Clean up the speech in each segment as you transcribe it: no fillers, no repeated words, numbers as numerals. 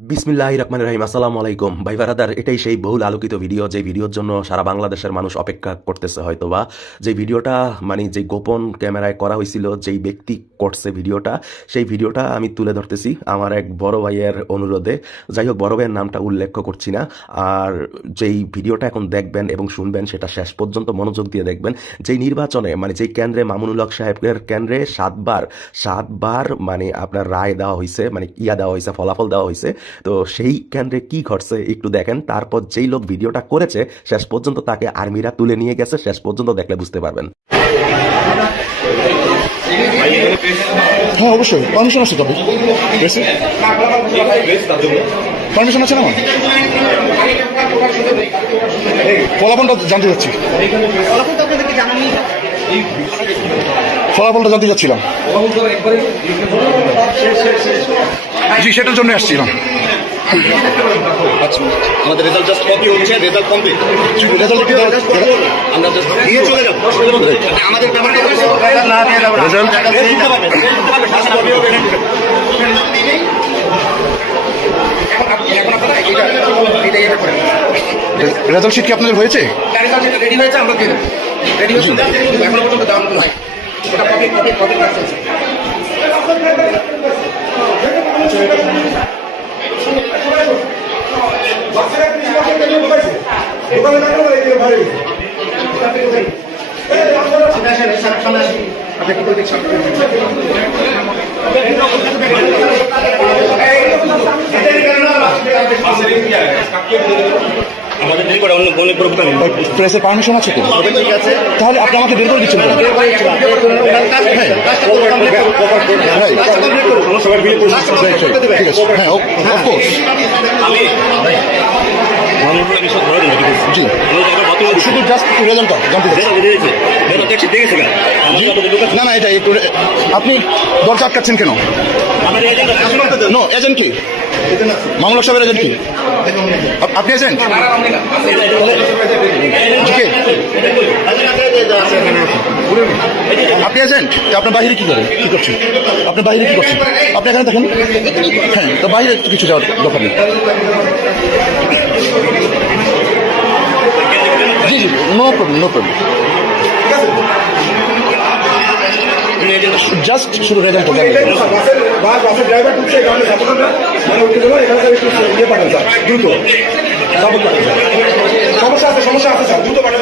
বিসমিল্লাহির রহমানির রহিম। আসসালামু আলাইকুম ভাই বারাদার। এটাই সেই বহুল আলোকিত ভিডিও, যে ভিডিওর জন্য সারা বাংলাদেশের মানুষ অপেক্ষা করতেছে। হয়তোবা যে ভিডিওটা যে গোপন ক্যামেরায় করা হয়েছিল, যেই ব্যক্তি করছে ভিডিওটা, সেই ভিডিওটা আমি তুলে ধরতেছি আমার এক বড় ভাইয়ের অনুরোধে। যাই হোক, বড় ভাইয়ের নামটা উল্লেখ করছি না। আর যেই ভিডিওটা এখন দেখবেন এবং শুনবেন, সেটা শেষ পর্যন্ত মনোযোগ দিয়ে দেখবেন। যেই নির্বাচনে যেই কেন্দ্রে মামুনুল হক সাহেবের কেন্দ্রে সাতবার আপনার রায় দেওয়া হয়েছে, দেওয়া হয়েছে, ফলাফল দেওয়া হয়েছে। তো সেই কেন্দ্রে কি ঘটছে একটু দেখেন। তারপর যেই লোক ভিডিওটা করেছে শেষ পর্যন্ত তাকে আর্মিরা তুলে নিয়ে গেছে, শেষ পর্যন্ত দেখলে বুঝতে পারবেন। হ্যাঁ, অবশ্যই পারমিশন আছে। তবে পারমিশন আছে না? ফলাফলটা জানতে চাচ্ছি, ফলাফলটা জানতে চাচ্ছিলাম। জি, সেটার জন্য আসছিলাম। আচ্ছা, আমাদের রেজাল্ট জাস্ট কপি হচ্ছে, রেজাল্ট কমপ্লিট। রেজাল্ট কি আমরা জাস্ট দিয়ে চলে যাব। আমাদের পেমেন্ট না দিয়ে যাব। রেজাল্ট রেজাল্ট শিট কি আপনাদের হয়েছে? রেডি হয়েছে, আমরা দিয়ে দেব। রেডি হয়েছে, এখনো পর্যন্ত দেওয়া হয়। ওটা কপি কপি কপি করতে প্রেসের পারমিশন আছে তো? ঠিক আছে, তাহলে আপনি আমাকে বের করে দিচ্ছেন কেন? ঠিক আছে, হ্যাঁ, অফকোর্স। জি, শুধু জাস্ট রেজাল্টটা জানতে চাচ্ছি। না না, এটা একটু আপনি দরজা আটকাচ্ছেন কেন? নো, এজেন্ট কি? মামলা সাহেবের এজেন্ট কি? আপনি এজেন্ট? জি কে? আপনি এজেন্ট? আপনার বাহিরে কি করেন, কি করছেন? আপনার বাহিরে কি করছেন? আপনি এখানে দেখেন। হ্যাঁ, তো বাহিরে কিছু যাওয়ার দরকার নেই। জি জি, no problem, no problem. Just শুধু রেজাল্ট ড্রাইভার ঢুকছে এখানে পাঠান স্যার, দ্রুত সমস্যা আছে, সমস্যা আছে স্যার, দ্রুত পাঠান।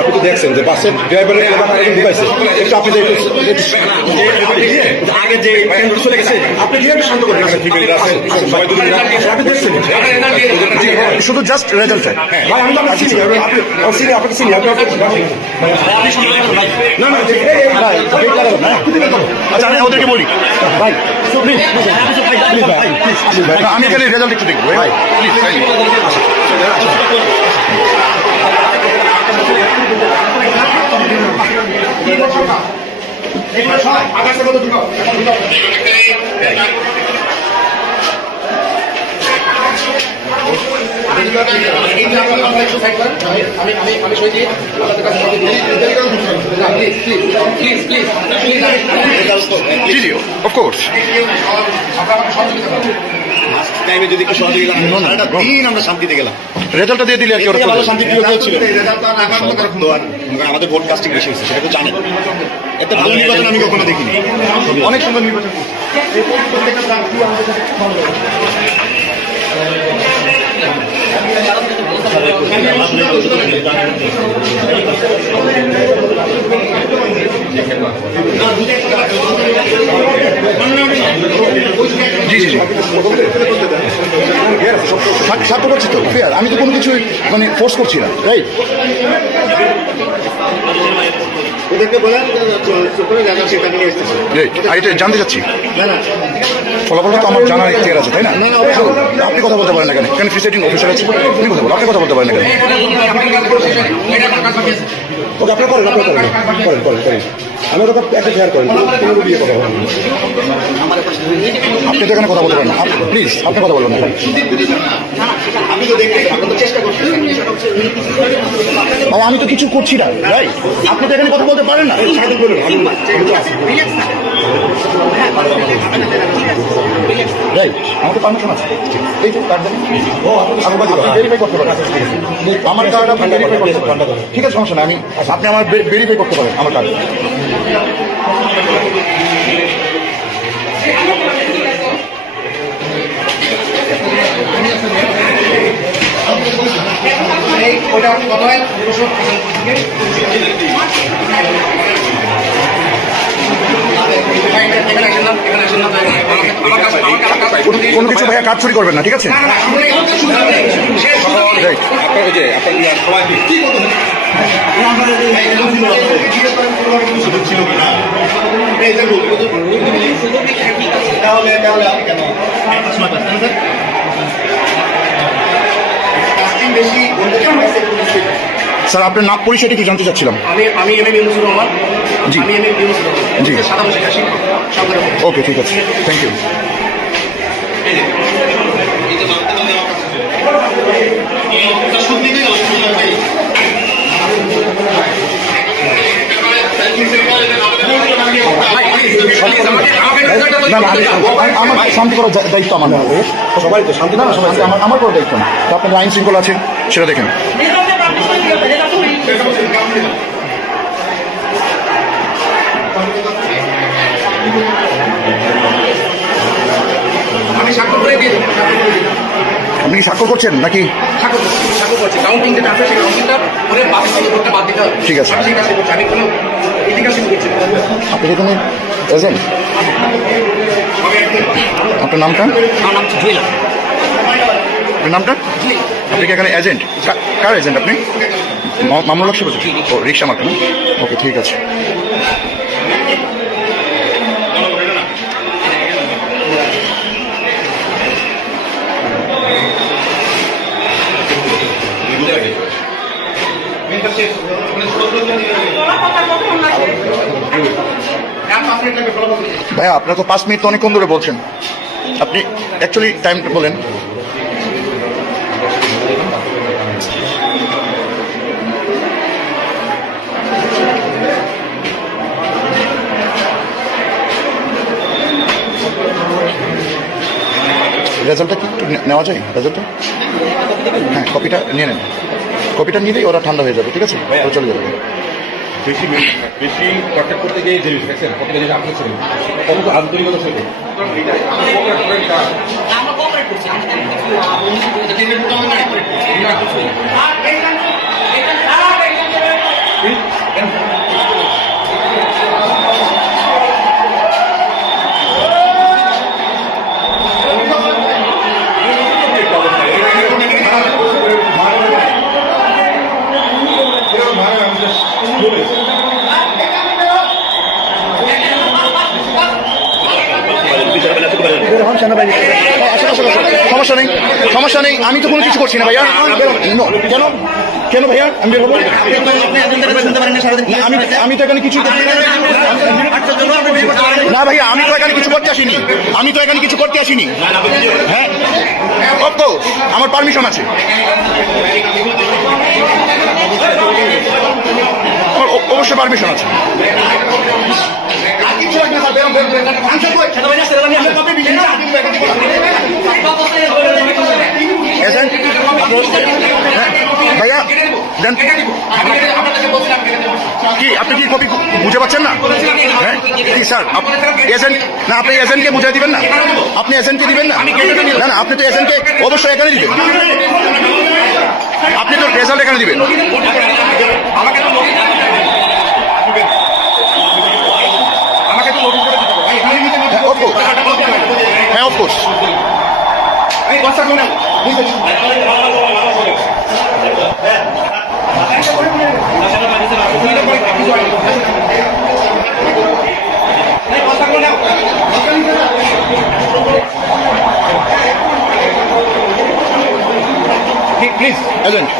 আপনি তো দেখছেন যে বাসের ড্রাইভারের ঢুকাইছে, একটু আপনি আগে যে চলে গেছে, আপনি কি শান্ত করেন? আপনি দেখছেন শুধু জাস্ট রেজাল্ট। ভাই, আমি তো আপনাকে চিনি, আপনাকে চিনি, না না, আচ্ছা, আমি ওদেরকে বলি ভাই, প্লিজ প্লিজ ভাই, আমি এখানে রেজাল্ট একটু দেখবো ভাই, প্লিজ। অফকোর্স টাইমে যদি একটু সহযোগিতা দিন, আমরা শান্তিতে গেলাম। রেজাল্টটা দিয়ে দিলে আর কি ওরা ভালো শান্তি ছিল। আমাদের ভোট কাস্টিং বেশি হয়েছে, সেটা তো জানেন। এত ভালো নির্বাচন আমি কখনো দেখিনি। অনেক সুন্দর নির্বাচন। জি জি জি, সাথে করছি তো ফেয়ার। আমি তো কোনো কিছু ফোর্স করছি না, রাইট? ওদেরকে বলেন সেটা নিয়ে এসেছে। আর এটা জানতে চাচ্ছি, ফলাফলটা তো আমার জানার ইতিহার আছে, তাই না? আপনি কথা বলতে পারেন না কেন? কেন প্রিসাইডিং অফিসার আছে, আপনি কথা বলেন, আপনি কথা বলতে পারেন না কেন? ওকে, আপনার করেন, আমি ওটা একটা শেয়ার করেন, কোনো দিয়ে কথা বলেন। আপনি তো এখানে কথা বলতে পারেন না, প্লিজ আপনি কথা বলবেন না। আপনি তো দেখতে, আপনি তো চেষ্টা করছেন। ভাই আমি তো কিছু করছি না ভাই, আপনি তো এখানে কথা বলতে পারেন না। ভাই আমাকে পারমিশন আছে, এই যে কার্ড দেন, ভেরিফাই করতে পারেন আমার কার্ড, আপনি ভেরিফাই করতে পারেন, ঠিক আছে সমস্যা নেই, আপনি আমার ভেরিফাই করতে পারেন আমার কার্ড। ওটা কত হয় কোনো কিছু ভাইয়া কাজ চুরি করবেন না, ঠিক আছে? স্যার আপনার নাম পরিচয়টা একটু জানতে চাচ্ছিলাম। আমি এম এম ইউনুসুর রহমান। জি। আমি এম এম ইউনুসুর রহমান। জি। সাদা পোশাক আসি সরকার। ওকে ঠিক আছে, থ্যাংক ইউ। না না আমার শান্তি করার দায়িত্ব আমার, সবাই তো শান্তি না, সবাই আমার করার দায়িত্ব না। তো আপনাদের আইন শৃঙ্খলা আছে সেটা দেখেন। আমি স্বাক্ষর করে দিয়ে দেবো। আপনি কি স্বাক্ষর করছেন নাকি? স্বাক্ষর করছি। কাউন্টিং যেটা আছে সেই কাউন্টিংটা ওদের বাদ দিতে ভোটটা বাদ দিতে হবে। ঠিক আছে। আমি সেই কাজটা করছি। আমি কোনো এদিকে শুরু করছি না। আপনি এখানে এজেন্ট? আপনার নামটা? আমার নাম হচ্ছে জুয়েল। আপনার নামটা? আপনি কি এখানে এজেন্ট? কার এজেন্ট আপনি? মামলা লাগছে বলছি। ও রিক্সা মার্কা না? ওকে ঠিক আছে। ভাইয়া আপনার তো 5 মিনিট তো অনেকক্ষণ ধরে বলছেন, আপনি অ্যাকচুয়ালি টাইমটা বলেন। রেজাল্টটা কি একটু নেওয়া যায়? রেজাল্টটা হ্যাঁ কপিটা নিয়ে নেন, কপিটা নিলেই ওরা ঠান্ডা হয়ে যাবে, ঠিক আছে? ওরা চলে যাবে। বেশি বেশি কন্ট্যাক্ট করতে গিয়ে দেরি দেখছেন কত জিনিস আপনি ছিলেন কত তো আন্তরিকতা ছিল। আমরা কোঅপারেট করছি। সমস্যা নেই, সমস্যা নেই, আমি তো কোনো কিছু করছি না ভাইয়া। কেন কেন ভাইয়া আমি বেরোবো? আমি তো এখানে কিছু না ভাইয়া, আমি তো এখানে কিছু করতে আসিনি, আমি তো এখানে কিছু করতে আসিনি। হ্যাঁ অফকোর্স আমার পারমিশন আছে, আমার অবশ্যই পারমিশন আছে। ভাইয়া দেন কি, আপনি কি কপি বুঝে পাচ্ছেন না? হ্যাঁ কি স্যার এজেন্ট না, আপনি এজেন্টকে বুঝাই দিবেন না? আপনি এজেন্টকে দিবেন না? না না আপনি তো এজেন্টকে অবশ্যই এখানে দিবেন, আপনি তো রেজাল্ট এখানে দিবেন। হ্যাঁ অফকোর্স। প্লিজ এজেন্ট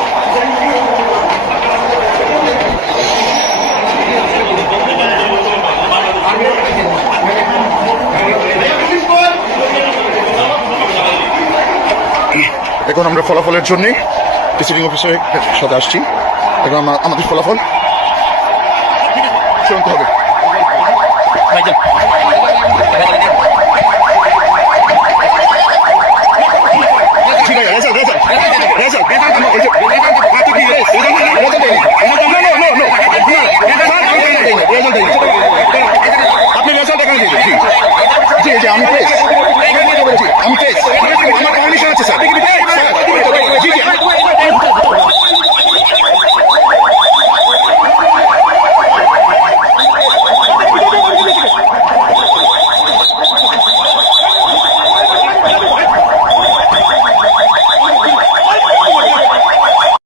এখন আমরা ফলাফলের জন্য প্রিসাইডিং অফিসারের সাথে আসছি। এখন আমাদের ফলাফল চূড়ান্ত হবে। ঠিক আছে, রেজাল্ট রেজাল্ট রেজাল্ট আপনি রেজাল্ট এখানে দিয়ে দিন। জি জি আমি পেয়েছি, আমার পারমিশন আছে স্যার।